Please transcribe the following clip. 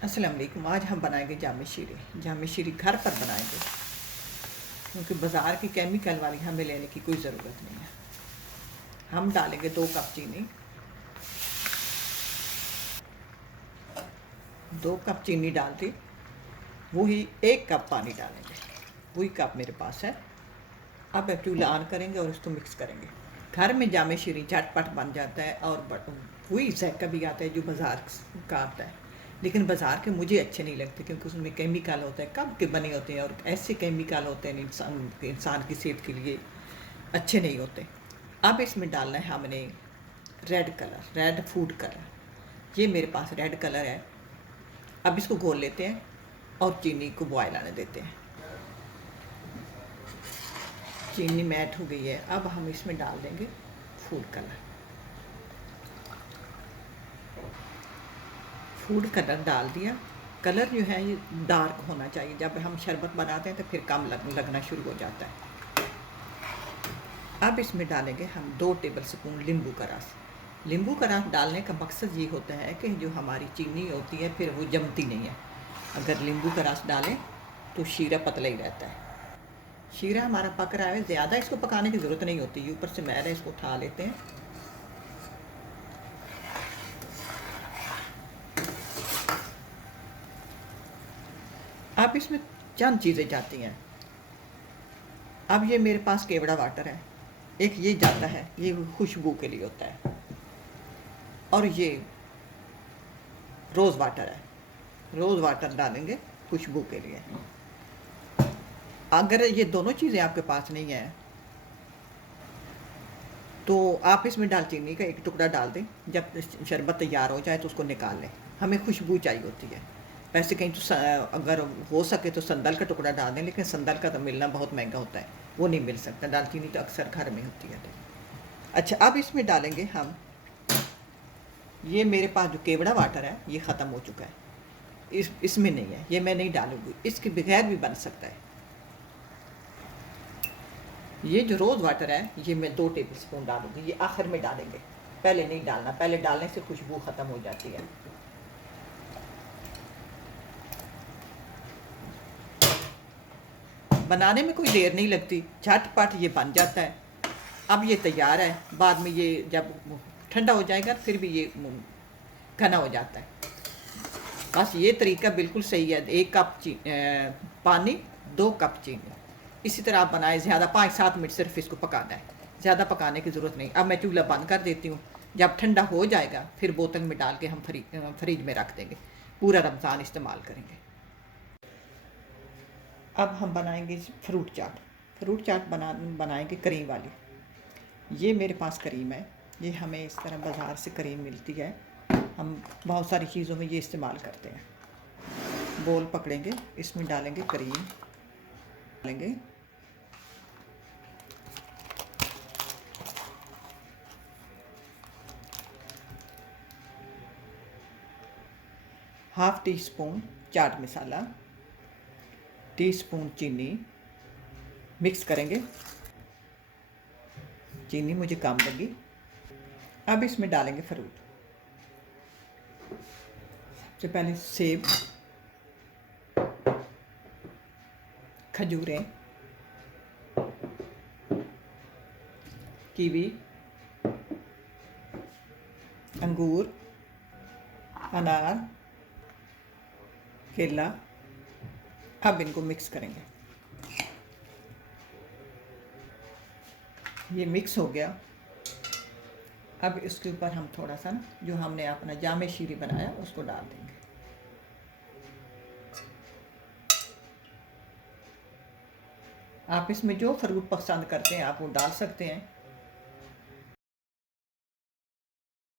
अस्सलाम वालेकुम। आज हम बनाएंगे जामे शीरे। जामे शीरे घर पर बनाएंगे क्योंकि बाज़ार की केमिकल वाली हमें लेने की कोई ज़रूरत नहीं है। हम डालेंगे 2 कप चीनी। 2 कप चीनी डाल दी। वही 1 कप पानी डालेंगे। वही कप मेरे पास है। अब चूल्हा ऑन करेंगे और इसको मिक्स करेंगे। घर में जामे शीरे झटपट बन जाता है और वही जायका भी आता है जो बाज़ार का आता है। लेकिन बाज़ार के मुझे अच्छे नहीं लगते क्योंकि उसमें केमिकल होता है, कब के बने होते हैं और ऐसे केमिकल होते हैं इंसान की सेहत के लिए अच्छे नहीं होते। अब इसमें डालना है हमने red colour, red food colour. ये मेरे पास रेड कलर है। अब इसको घोल लेते हैं और चीनी को बॉयल आने देते हैं। चीनी मैट हो गई है। अब हम इसमें डाल देंगे फूड कलर। फूड कलर डाल दिया। कलर जो है ये डार्क होना चाहिए। जब हम शरबत बनाते हैं तो फिर कम लगना शुरू हो जाता है। अब इसमें डालेंगे हम 2 टेबल स्पून नींबू का रस। नींबू का रस डालने का मकसद ये होता है कि जो हमारी चीनी होती है फिर वो जमती नहीं है। अगर नींबू का रस डालें तो शीरा पतला ही रहता है। शीरा हमारा पक रहा है। ज़्यादा इसको पकाने की ज़रूरत नहीं होती। ऊपर से मैदा इसको उठा लेते हैं। अब इसमें चंद चीज़ें जाती हैं। अब ये मेरे पास केवड़ा वाटर है। एक ये जाता है, ये खुशबू के लिए होता है। और ये रोज़ वाटर है। रोज़ वाटर डालेंगे खुशबू के लिए। अगर ये दोनों चीज़ें आपके पास नहीं है तो आप इसमें दालचीनी का 1 टुकड़ा डाल दें। जब शरबत तैयार हो जाए तो उसको निकाल लें। हमें खुशबू चाहिए होती है। वैसे कहीं तो अगर हो सके तो संदल का टुकड़ा डाल दें, लेकिन संदल का तो मिलना बहुत महंगा होता है, वो नहीं मिल सकता। दालचीनी तो अक्सर घर में होती है। अच्छा, अब इसमें डालेंगे हम, ये मेरे पास जो केवड़ा वाटर है ये ख़त्म हो चुका है। इसमें नहीं है, ये मैं नहीं डालूँगी। इसके बगैर भी बन सकता है। ये जो रोज़ वाटर है ये मैं 2 टेबल स्पून डालूँगी। ये आखिर में डालेंगे, पहले नहीं डालना। पहले डालने से खुशबू ख़त्म हो जाती है। बनाने में कोई देर नहीं लगती, झटपट ये बन जाता है। अब ये तैयार है। बाद में ये जब ठंडा हो जाएगा फिर भी ये घना हो जाता है। बस ये तरीका बिल्कुल सही है। 1 कप पानी, 2 कप चीनी। इसी तरह आप बनाएं। ज़्यादा 5-7 मिनट सिर्फ इसको पकाना है, ज़्यादा पकाने की ज़रूरत नहीं। अब मैं चूल्हा बंद कर देती हूँ। जब ठंडा हो जाएगा फिर बोतल में डाल के हम फ्रिज में रख देंगे। पूरा रमज़ान इस्तेमाल करेंगे। अब हम बनाएंगे फ्रूट चाट। फ्रूट चाट बनाएंगे क्रीम वाली। ये मेरे पास क्रीम है। ये हमें इस तरह बाज़ार से क्रीम मिलती है। हम बहुत सारी चीज़ों में ये इस्तेमाल करते हैं। बोल पकड़ेंगे, इसमें डालेंगे क्रीम, डालेंगे ½ tea spoon chaat masala, teaspoon चीनी। मिक्स करेंगे। चीनी मुझे कम लगी। अब इसमें डालेंगे फ्रूट। सबसे पहले सेब, खजूरें, कीवी, अंगूर, अनार, केला। अब इनको मिक्स करेंगे। ये मिक्स हो गया। अब इसके ऊपर हम थोड़ा सा जो हमने अपना जामे शीरी बनाया उसको डाल देंगे। आप इसमें जो फ्रूट पसंद करते हैं आप वो डाल सकते हैं।